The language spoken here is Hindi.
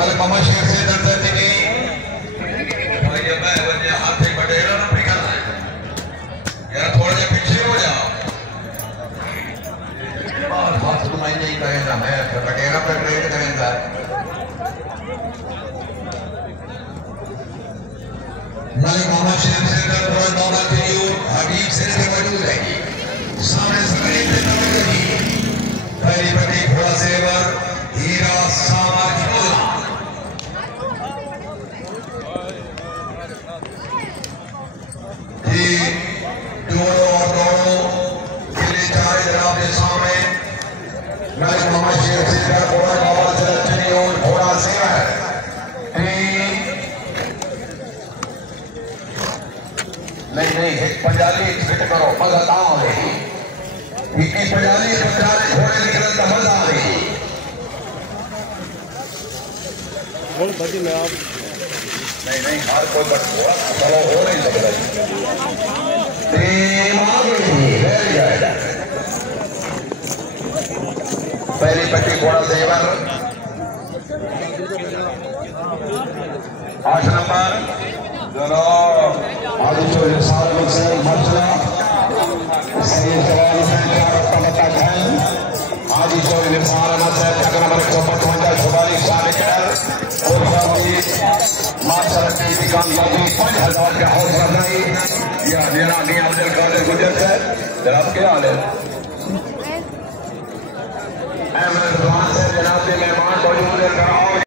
मलिक मोहम्मद शेख से दर्जा दी और ये मैं वजह हाथ से बटेरा ना निकलना है यार थोड़ा सा पीछे हो जाओ बात बात तो मैं नहीं करेगा मैं बटेरा पे ट्रेड करेगा मलिक मोहम्मद शेख से दर्जा दौलत यूं हबीब से मौजूद है सामने स्क्रीन पे नजर लगी पहली पट्टी घोड़ा सेवर हीरा सामा झोला जी दोनों और दोनों किले चार जनाब के सामने मलिक मोहम्मद शेख से घोड़ा दौलत चली और घोड़ा सेवर नहीं एक पंजाबी फिट करो मजा ना आवे इनकी पंजाबी पंजाबी घोड़े निकलने का मजा आवे बोल बाजी में आप नहीं हर कोई बट घोड़ा चलो हो नहीं सकता टीम आगे वेरी गुड पहली पट्टी घोड़ा सेवर 8 नंबर दोनों आज जो साल में से मर्जना सही सवाल है क्या पता है आज जो इंसान में से जगह नंबर 155 शुभारी शालिकर और साथी मास्टर की दुकान पर 5000 का हौसला नहीं या मेरा नहीं अब्दुल कादिर गुजर से जनाब क्या हाल है